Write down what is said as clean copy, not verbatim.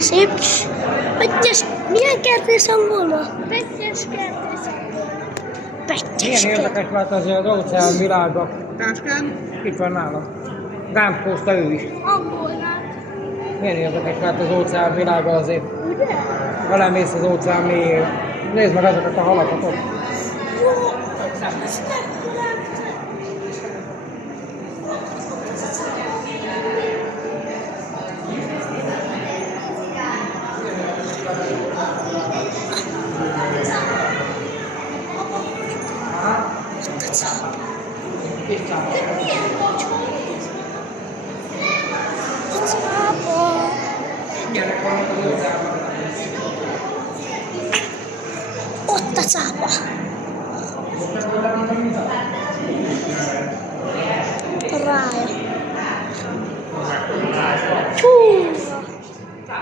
Szép kis pettyes. Milyen kertész angolna? Pettyes kertész angolna. Pettyes Milyen érdekes lett azért az óceán világa. Táskán? Itt van nálam. Gámpózta ő is. Angolnál. Milyen érdekes lett az óceán világa azért. Ugye? Belemész az óceán mélyére. Nézd meg ezeket a halakat ott. Ott a cápa. Rája. Hú.